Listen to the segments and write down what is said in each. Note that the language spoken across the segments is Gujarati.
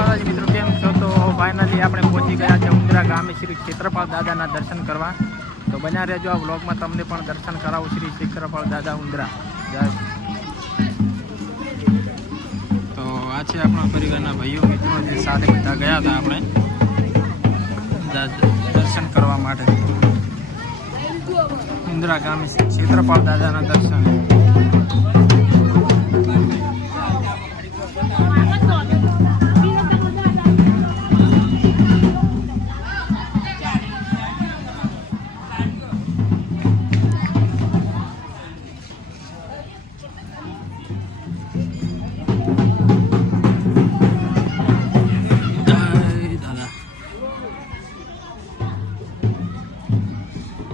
માતાજી મિત્રો, કેમ છો? તો ફાઇનલી આપણે પહોંચી ગયા છે ઉંદરા ગામે શ્રી ક્ષેત્રપાળ દાદાના દર્શન કરવા. તો બન્યા રહેજો આ બ્લોગમાં તમને પણ દર્શન કરાવું શ્રી ક્ષેત્રપાળ દાદા ઉંદરા. તો આ છે આપણા પરિવારના ભાઈઓ મિત્રો, જે સાથે બધા ગયા હતા આપણે. દર્શન કરવા માટે. ઉંદરા ગામે ક્ષેત્રપાળ દાદાના દર્શન.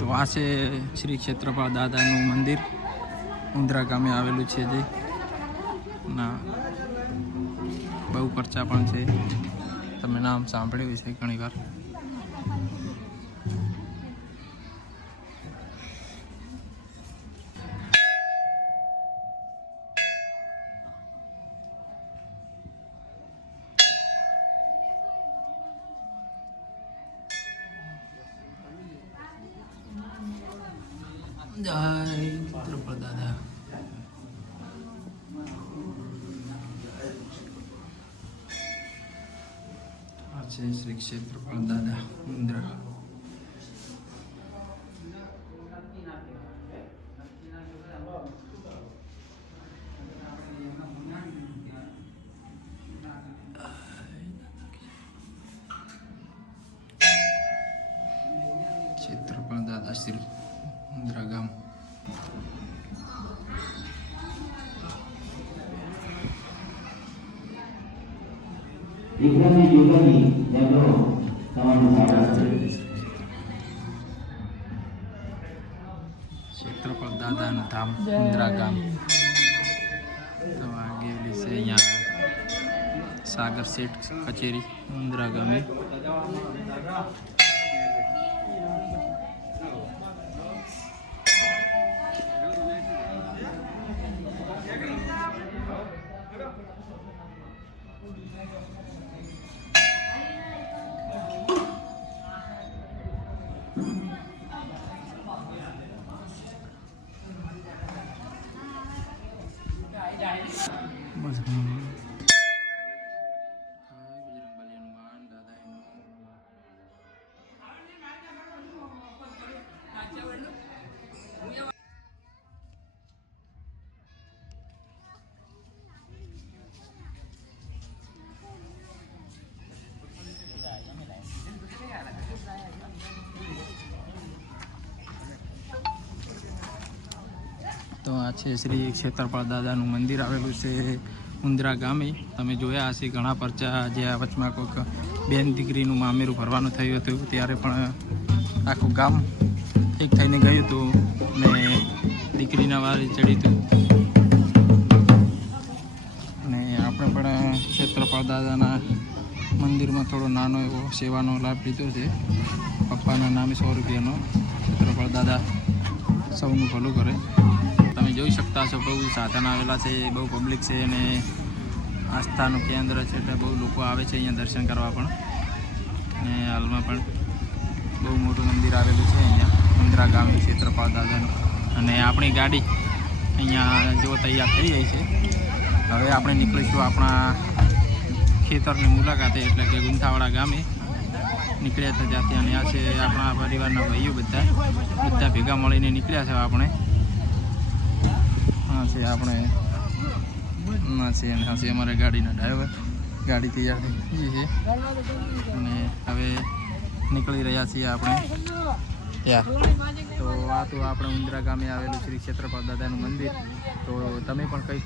તો શ્રી ક્ષેત્રપાળ દાદાનું મંદિર ઉંદરા ગામે આવેલું છે જે. ના, બહુ ખર્ચા પણ છે. તમે નામ સાંભળ્યું છે ઘણી વાર જય ક્ષેત્રપાળ દાદા આ છે શ્રી ક્ષેત્રપાળ દાદા ઉંદરા ક્ષેત્રપાળ દાદા શ્રી ઉંદરા ગામ દીકરાની યુગની જેમનો તમારું સ્વાગત છે ક્ષેત્રપાળ દાદાનું ધામ ઉંદરા ગામ તો આ ગયેલી છે અહીંયા સાગર શેઠ કચેરી ઉંદરા ગામે 这个手术上是吗？તો આ છે શ્રી ક્ષેત્રપાળ દાદાનું મંદિર આવેલું છે ઉંદરા ગામે. તમે જોયા હશે ઘણા પરચા જે આ વચમાં કોઈક બેન દીકરીનું મામેરું ભરવાનું થયું હતું, ત્યારે પણ આખું ગામ એક થઈને ગયું હતું ને દીકરીના વારે ચડ્યું હતું. ને આપણે પણ ક્ષેત્રપાળ દાદાના મંદિરમાં થોડો નાનો એવો સેવાનો લાભ લીધો છે. પપ્પાના નામે સો રૂપિયાનો ક્ષેત્રપાળ દાદા સૌનું ભલું કરે. જોઈ શકતા છો બહુ સાધન આવેલા છે, બહુ પબ્લિક છે અને આસ્થાનું કેન્દ્ર છે એટલે બહુ લોકો આવે છે અહીંયા દર્શન કરવા પણ. અને હાલમાં પણ બહુ મોટું મંદિર આવેલું છે અહીંયા મંદિરા ગામે ક્ષેત્રપાલ દાદાનું. અને આપણી ગાડી અહીંયા જો તૈયાર થઈ ગઈ છે. હવે આપણે નીકળીશું આપણા ખેતરની મુલાકાતે, એટલે કે ગુંથાવાડા ગામે. નીકળ્યા હતા ત્યાંથી અને આ છે આપણા પરિવારના ભાઈઓ બધા. બધા ભેગા મળીને નીકળ્યા છે આપણે. છે આપણે. ના છે અને હા છે અમારા ગાડીના ડ્રાઈવર ગાડી તૈયાર થઈ છે. અને હવે નીકળી રહ્યા છીએ આપણે ત્યાં. તો આ તો આપણે ઉંદરા ગામે આવેલું શ્રી ક્ષેત્રપાલ દાદાનું મંદિર. તો તમે પણ કંઈક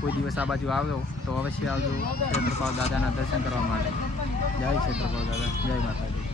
કોઈ દિવસ આ બાજુ આવ્યો તો અવશ્ય આવજો ક્ષેત્રપાલ દાદાના દર્શન કરવા માટે. જય ક્ષેત્રપાલ દાદા, જય માતાજી.